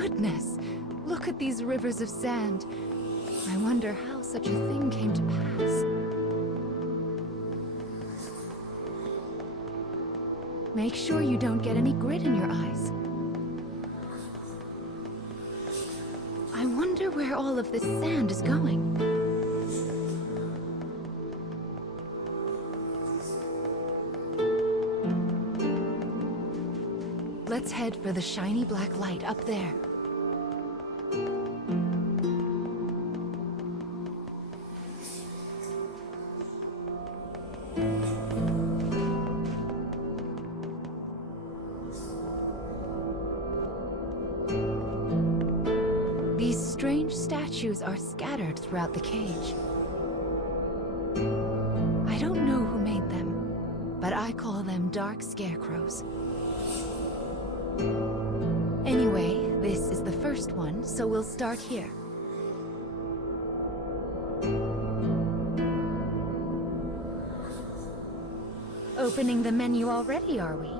goodness! Look at these rivers of sand. I wonder how such a thing came to pass. Make sure you don't get any grit in your eyes. I wonder where all of this sand is going. Let's head for the shiny black light up there. These strange statues are scattered throughout the cage. I don't know who made them, but I call them dark scarecrows. Anyway, this is the first one, so we'll start here. Opening the menu already, are we?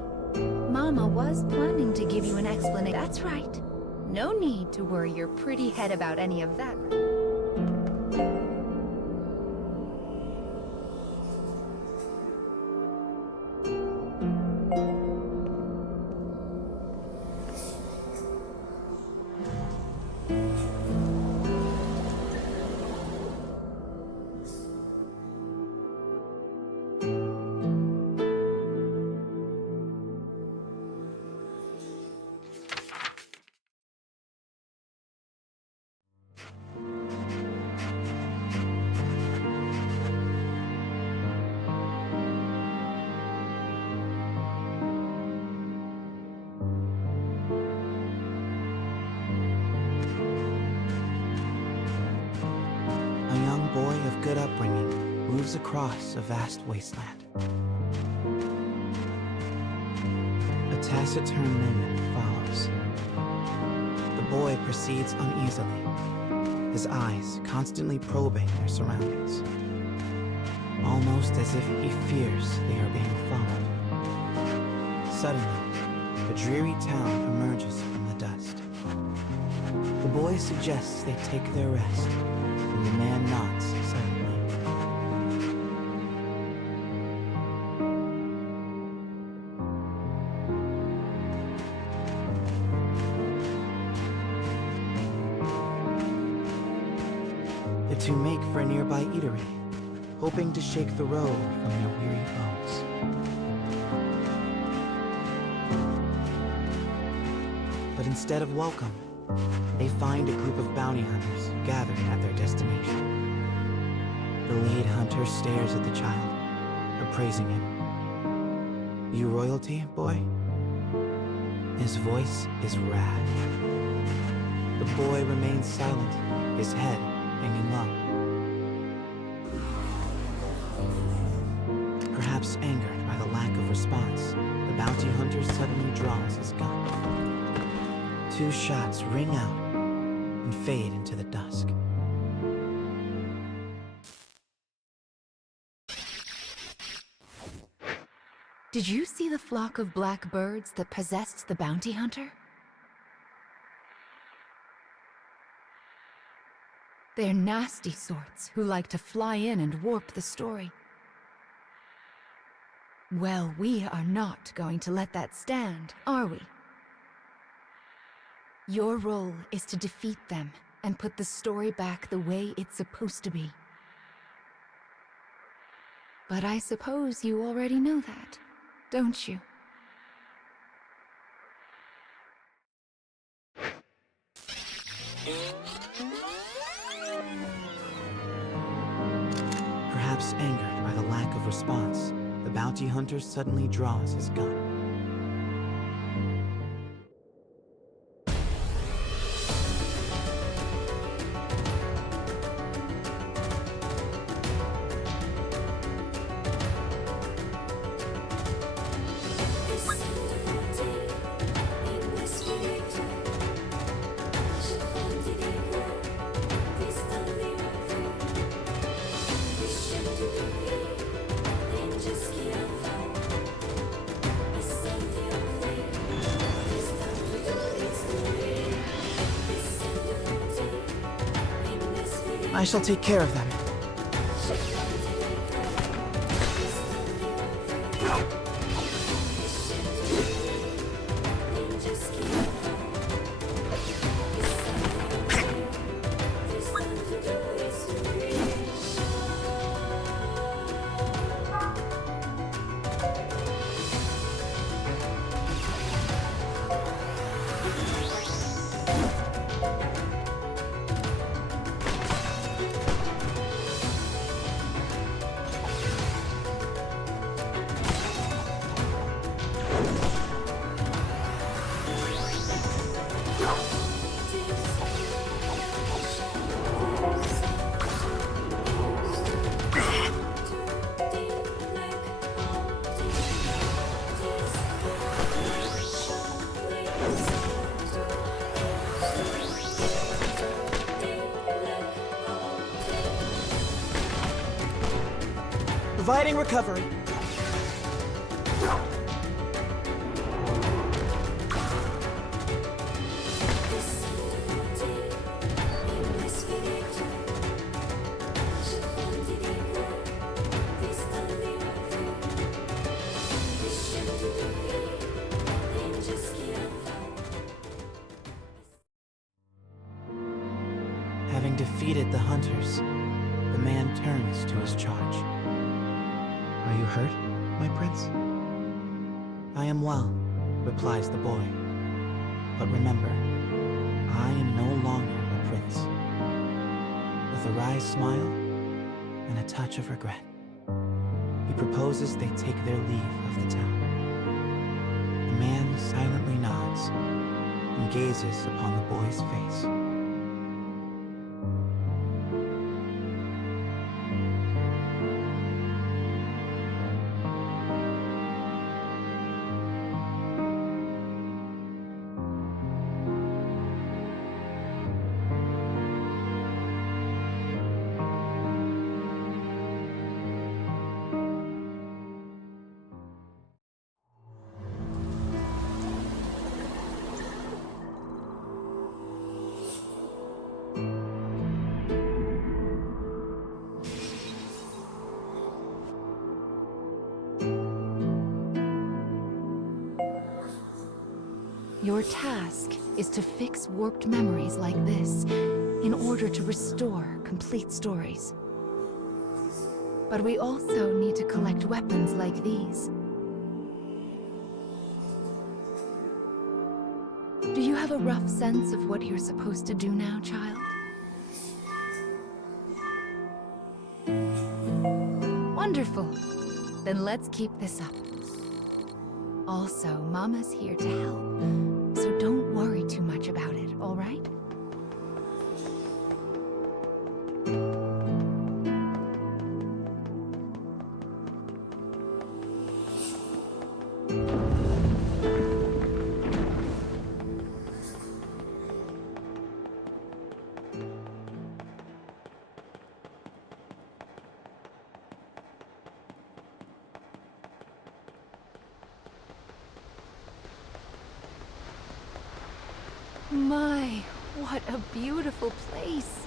Mama was planning to give you an explanation. That's right. No need to worry your pretty head about any of that. Boy of good upbringing moves across a vast wasteland. A taciturn mimic follows. The boy proceeds uneasily, his eyes constantly probing their surroundings, almost as if he fears they are being followed. Suddenly, a dreary town emerges from the dust. The boy suggests they take their rest, and the man nods silently. The two make for a nearby eatery, hoping to shake the road from their weary bones. But instead of welcome, they find a group of bounty hunters gathered at their destination. The lead hunter stares at the child, appraising him. "You royalty, boy?" His voice is wrath. The boy remains silent, his head hanging low. Perhaps angered by the lack of response, the bounty hunter suddenly draws his gun. Two shots ring out and fade into the dusk. Did you see the flock of black birds that possessed the bounty hunter? They're nasty sorts who like to fly in and warp the story. Well, we are not going to let that stand, are we? Your role is to defeat them and put the story back the way it's supposed to be. But I suppose you already know that, don't you? Perhaps angered by the lack of response, the bounty hunter suddenly draws his gun. I shall take care of them. Providing recovery. Having defeated the hunters, the man turns to his charge. Are you hurt, my prince? I am well, replies the boy. But remember, I am no longer a prince. With a wry smile and a touch of regret, he proposes they take their leave of the town. The man silently nods and gazes upon the boy's face. Your task is to fix warped memories like this in order to restore complete stories. But we also need to collect weapons like these. Do you have a rough sense of what you're supposed to do now, child? Wonderful. Then let's keep this up. Also, Mama's here to help, so don't worry too much about it, all right? My, what a beautiful place.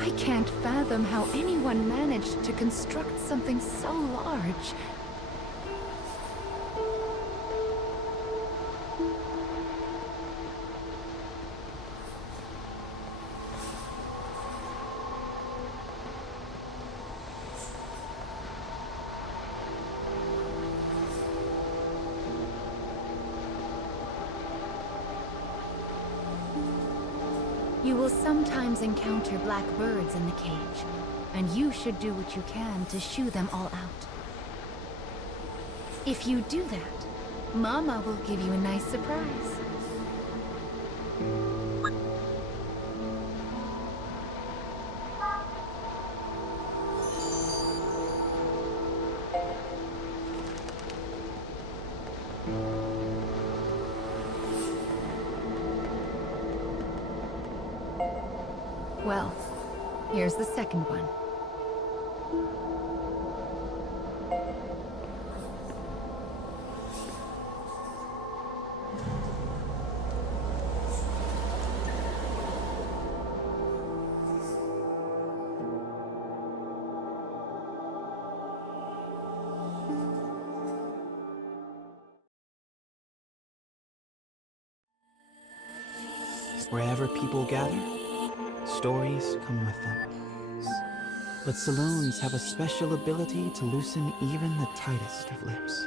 I can't fathom how anyone managed to construct something so large. You will sometimes encounter black birds in the cage, and you should do what you can to shoo them all out. If you do that, Mama will give you a nice surprise. Well, here's the second one. Wherever people gather, stories come with them. But saloons have a special ability to loosen even the tightest of lips.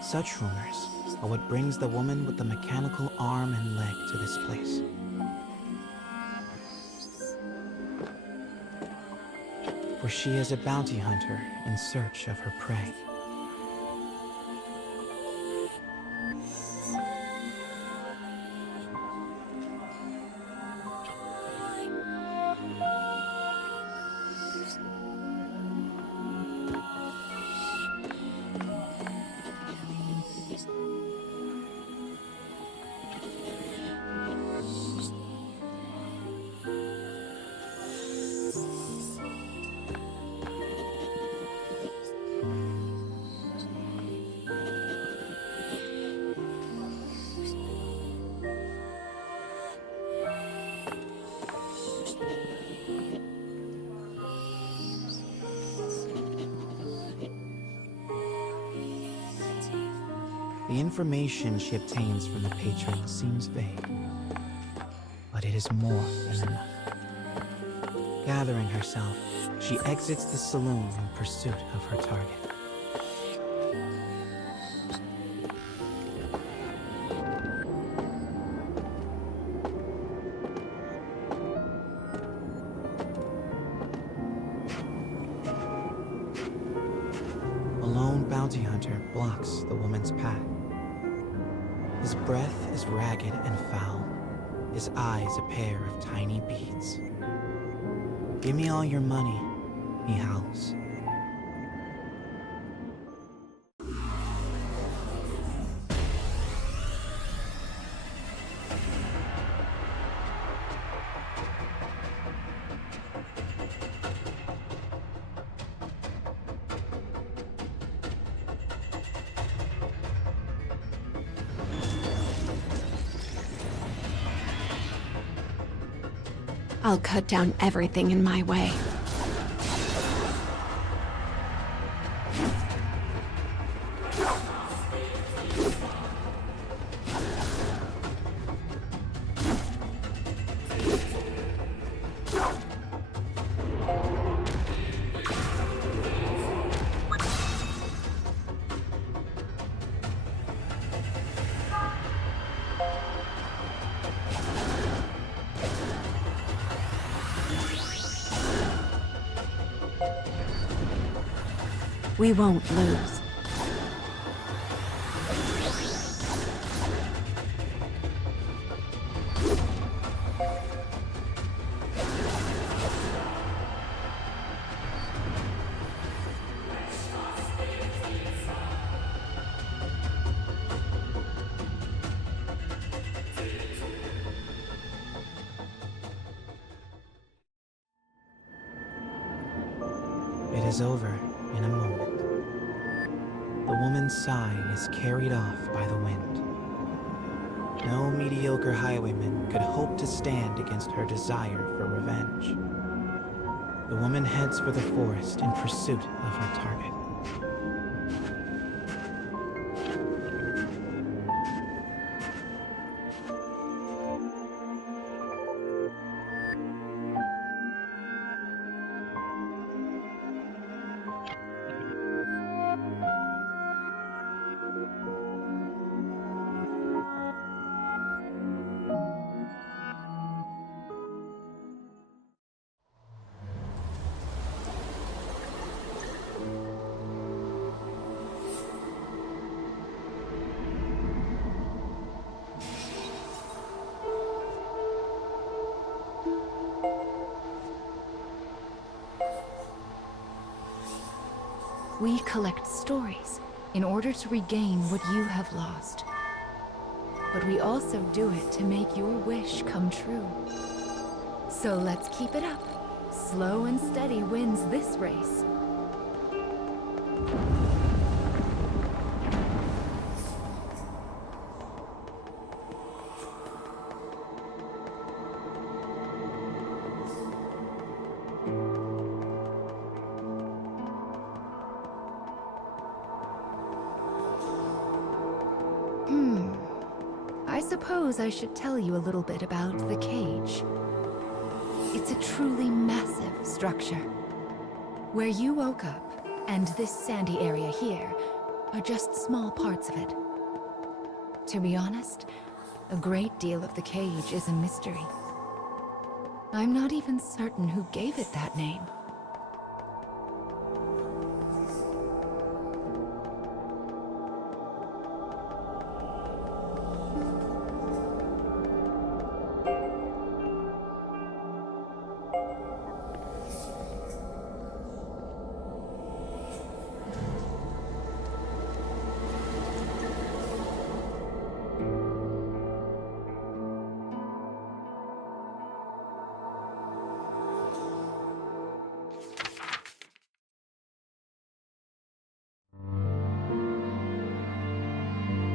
Such rumors are what brings the woman with the mechanical arm and leg to this place. For she is a bounty hunter in search of her prey. The information she obtains from the patron seems vague, but it is more than enough. Gathering herself, she exits the saloon in pursuit of her target. A lone bounty hunter blocks the woman's path. His breath is ragged and foul, his eyes a pair of tiny beads. "Give me all your money," he howls. I'll cut down everything in my way. We won't lose. It is over in a moment. The woman's sigh is carried off by the wind. No mediocre highwayman could hope to stand against her desire for revenge. The woman heads for the forest in pursuit of her target. We collect stories in order to regain what you have lost. But we also do it to make your wish come true. So let's keep it up. Slow and steady wins this race. I suppose I should tell you a little bit about the cage. It's a truly massive structure. Where you woke up, and this sandy area here, are just small parts of it. To be honest, a great deal of the cage is a mystery. I'm not even certain who gave it that name.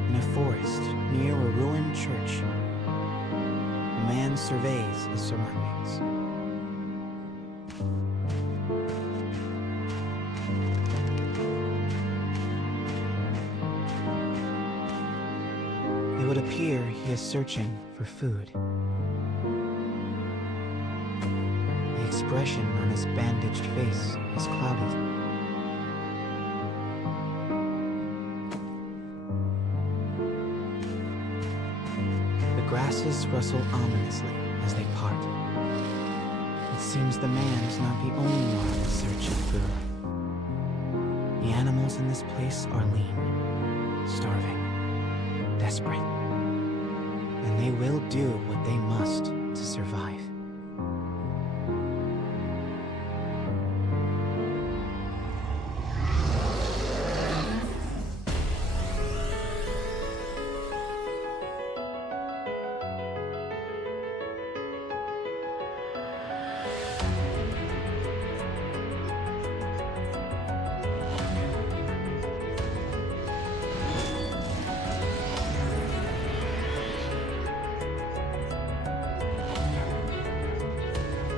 In a forest near a ruined church, a man surveys his surroundings. It would appear he is searching for food. The expression on his bandaged face is clouded. Grasses rustle ominously as they part. It seems the man is not the only one in search of food. The animals in this place are lean, starving, desperate, and they will do what they must to survive.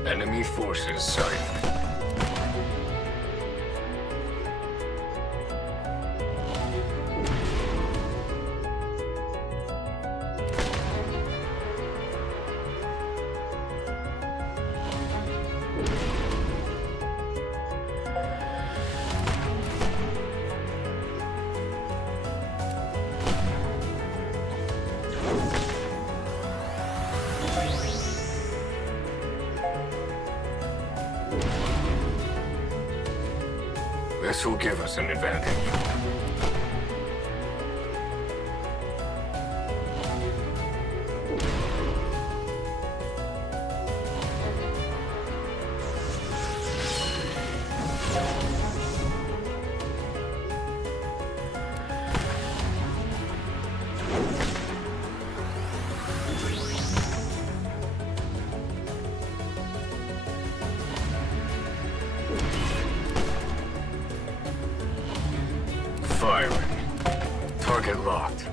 Enemy forces sighted. This will give us an advantage. Firing. Target locked.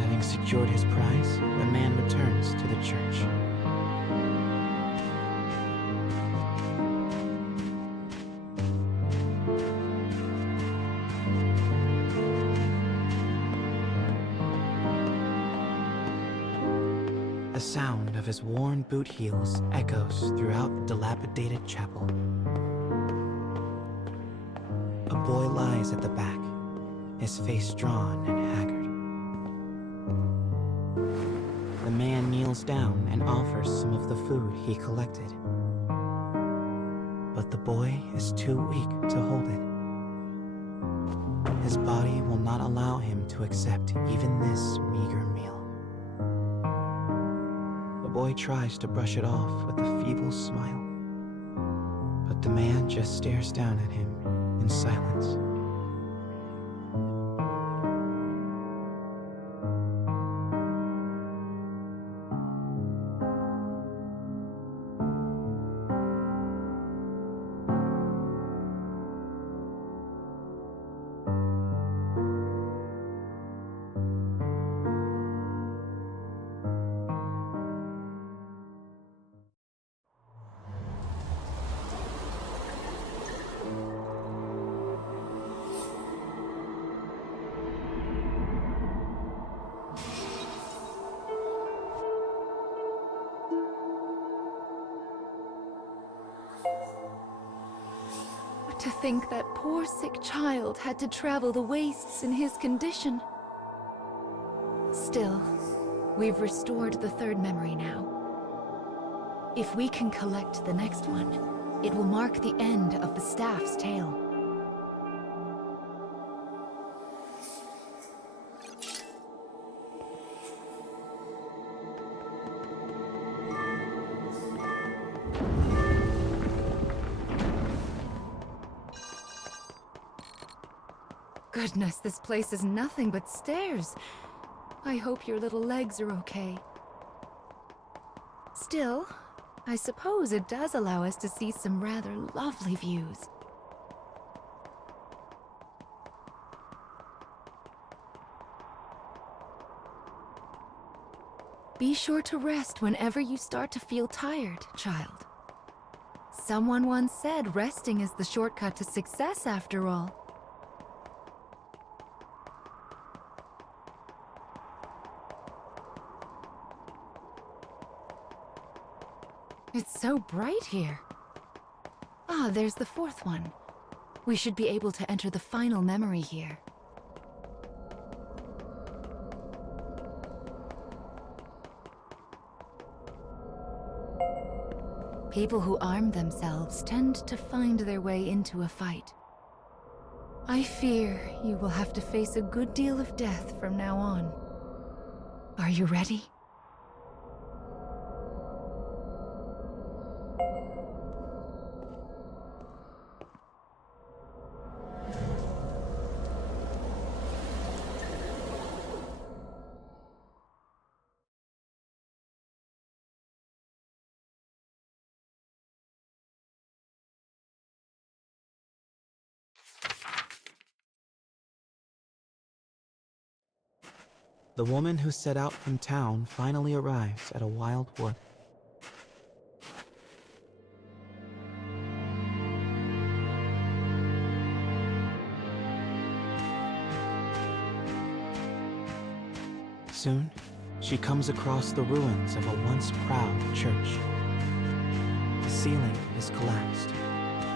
Having secured his prize, the man returns to the church. The sound of his worn boot heels echoes throughout the dilapidated chapel. A boy lies at the back, his face drawn and haggard. The man kneels down and offers some of the food he collected. But the boy is too weak to hold it. His body will not allow him to accept even this meager meal. The boy tries to brush it off with a feeble smile, but the man just stares down at him in silence. To think that poor sick child had to travel the wastes in his condition. Still, we've restored the third memory now. If we can collect the next one, it will mark the end of the staff's tale. Goodness, this place is nothing but stairs. I hope your little legs are okay. Still, I suppose it does allow us to see some rather lovely views. Be sure to rest whenever you start to feel tired, child. Someone once said resting is the shortcut to success after all. It's so bright here. Ah, there's the fourth one. We should be able to enter the final memory here. People who arm themselves tend to find their way into a fight. I fear you will have to face a good deal of death from now on. Are you ready? The woman who set out from town finally arrives at a wild wood. Soon, she comes across the ruins of a once proud church. The ceiling is collapsed,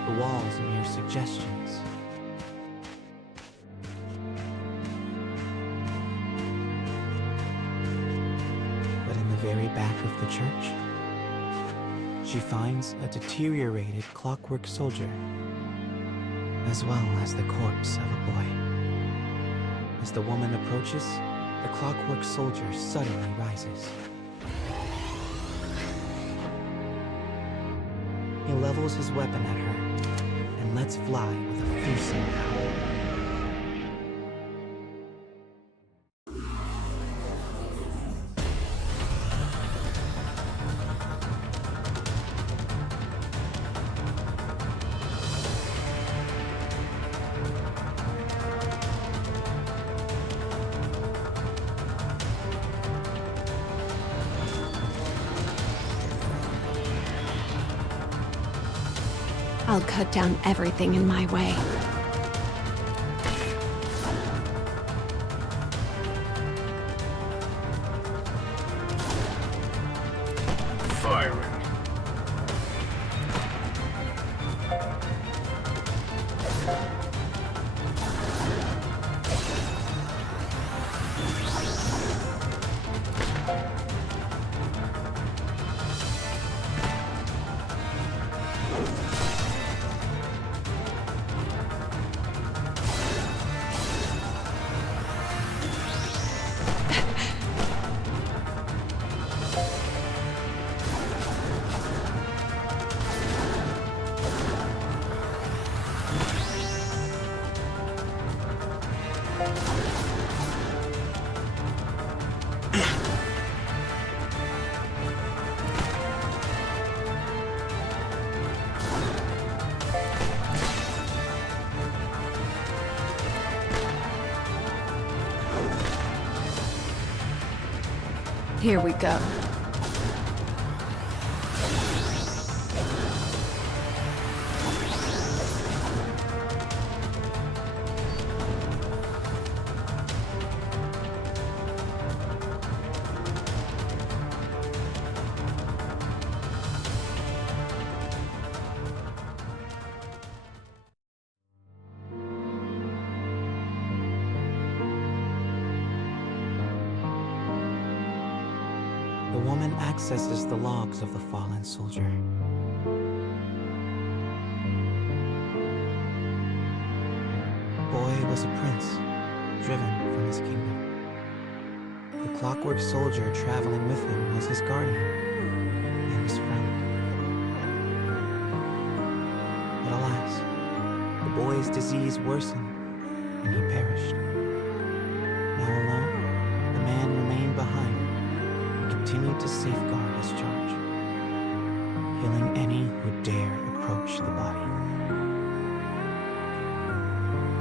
the walls mere suggestions. But in the very back of the church, she finds a deteriorated clockwork soldier, as well as the corpse of a boy. As the woman approaches, the clockwork soldier suddenly rises. He levels his weapon at her and lets fly with a fearsome howl. I'll cut down everything in my way. Firing. Here we go. accesses the logs of the fallen soldier. Boy was a prince, driven from his kingdom. The clockwork soldier traveling with him was his guardian and his friend. But alas, the boy's disease worsened and he perished. Now alone, the man remained behind and continued to safeguard his charge, killing any who dare approach the body.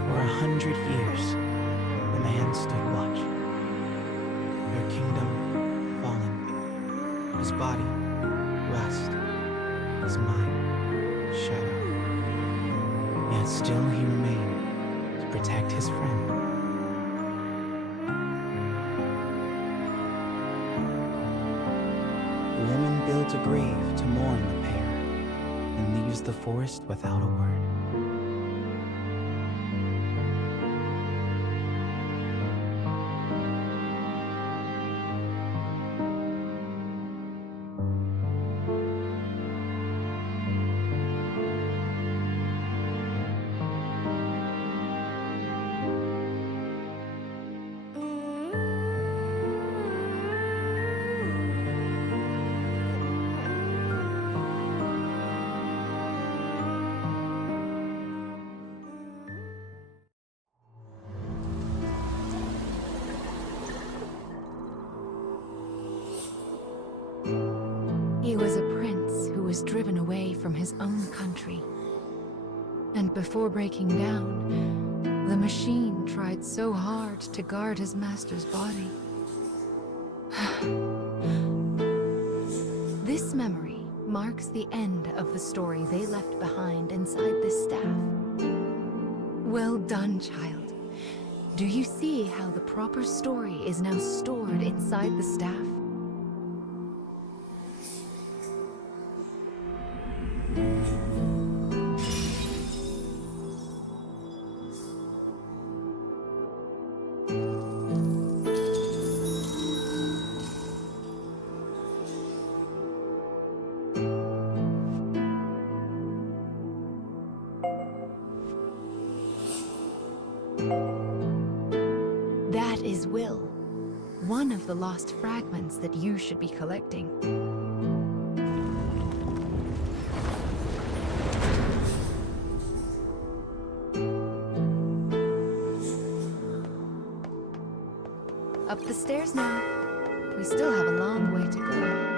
For 100 years, the man stood watch. Their kingdom fallen, his body rust, his mind shattered. Yet still he remained to protect his friend. The woman builds a grave to mourn the pair and leaves the forest without a word. He was a prince who was driven away from his own country. And before breaking down, the machine tried so hard to guard his master's body. This memory marks the end of the story they left behind inside this staff. Well done, child. Do you see how the proper story is now stored inside the staff? That is Will, one of the lost fragments that you should be collecting. Up the stairs now. We still have a long way to go.